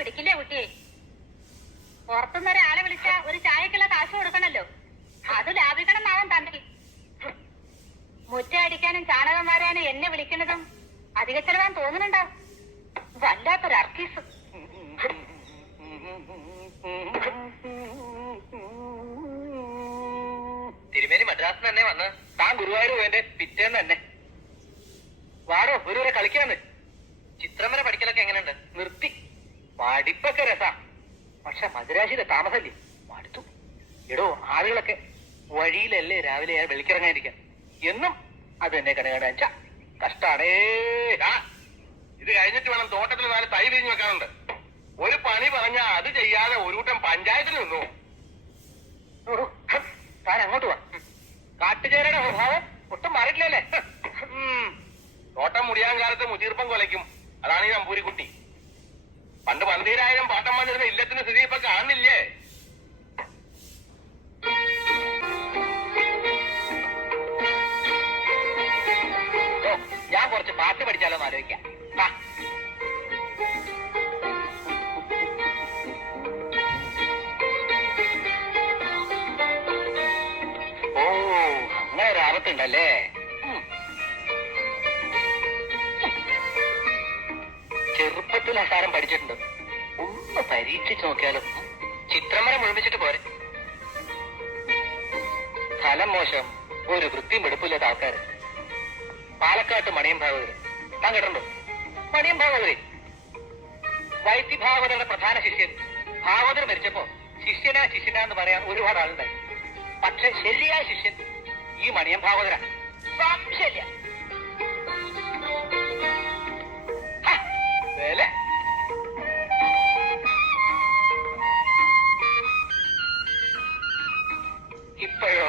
പിടിക്കില്ലേ കുട്ടിയെ? പുറത്തുനിന്നൊരാളെ വിളിച്ച ഒരു ചായക്കുള്ള കാശ് കൊടുക്കണല്ലോ, അത് ലാഭിക്കണം എന്നാവും തന്നെ. മുറ്റടിക്കാനും ചാണകം വാരാനും എന്നെ വിളിക്കുന്നതും അധിക ചെലവാൻ തോന്നുന്നുണ്ടോ? വല്ലാത്തൊരു അർക്കീസ്. തിരുമേനി മദ്രാസിന് തന്നെ വന്ന് താൻ ഗുരുവായൂർ പോയതിന്റെ പിറ്റേന്ന് തന്നെ വാടോ ഒരു കളിക്കാന്ന്. ചിത്രം വരെ പഠിക്കലൊക്കെ എങ്ങനെയുണ്ട്? നിർത്തി. പഠിപ്പൊക്കെ രസാ, പക്ഷെ മദ്രാശിയിലെ താമസല്ലേ മടുത്തു. എടോ, ആളുകളൊക്കെ വഴിയിലല്ലേ രാവിലെ വെളിക്കിറങ്ങാതിരിക്കാൻ, എന്നും അത് തന്നെ കടകടച്ച കഷ്ടാണേ. ഇത് കഴിഞ്ഞിട്ട് വേണം തോട്ടത്തിൽ 4 തൈ തിരിഞ്ഞു വെക്കാനുണ്ട്. ഒരു പണി പറഞ്ഞാ അത് ചെയ്യാതെ ഒരു കൂട്ടം പഞ്ചായത്തിൽ നിന്നു. താൻ അങ്ങോട്ട് വാ. കാട്ടുചേരയുടെ സ്വഭാവം ഒട്ടും മാറിയില്ലല്ലേ? തോട്ടം മുടിയാൻ കാലത്ത് മുതീർപ്പം കൊലയ്ക്കും, അതാണ് ഈ നമ്പൂരിക്കുട്ടി. പണ്ട് 12,000 പാട്ടം വന്നിരുന്ന ഇല്ലത്തിന്റെ സ്ഥിതി ഇപ്പൊ കാണുന്നില്ലേ? ഞാൻ കുറച്ച് പാട്ട് പഠിച്ചാലോ എന്ന് ആലോചിക്കാം. ഓ, അങ്ങനെ ഒരു ആപത്തുണ്ടല്ലേ. ചെറുപ്പത്തിൽ അസാരം പഠിച്ചിട്ടുണ്ട്, ഒന്ന് പരീക്ഷിച്ചു നോക്കിയാലോ. ചിത്രം വരെ മുഴുമിച്ചിട്ട് പോരെ. സ്ഥലം മോശം, ഒരു വൃത്തിയും വെടുപ്പില്ലാത്ത ആൾക്കാര്. പാലക്കാട്ട് മണിയം ഭാഗവതര്, താൻ കേട്ടിട്ടുണ്ടോ? മണിയം ഭാഗവതര് വൈദ്യ ഭാഗവതരുടെ പ്രധാന ശിഷ്യൻ. ഭാഗവതർ മരിച്ചപ്പോ ശിഷ്യനാ എന്ന് പറയാൻ ഒരുപാട് ആളുണ്ടായി. പക്ഷെ ശരിയായ ശിഷ്യൻ ഈ മണിയം ഭാഗവതരാ. സംശയമില്ല. ഇപ്പോഴോ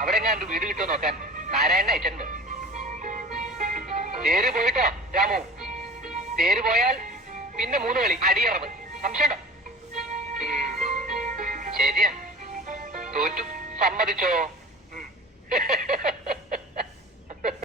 അവിടെ എങ്ങാണ്ട് വീട് കിട്ടുമോ നോക്കാൻ നാരായണനെ അയച്ചിട്ടുണ്ട്. തേര് പോയിട്ടോ രാമു? തേര് പോയാൽ പിന്നെ 3 കളി അടിയറവ്. സംശയമുണ്ടോ? ശരിയാ, തോറ്റു. സമ്മതിച്ചോ?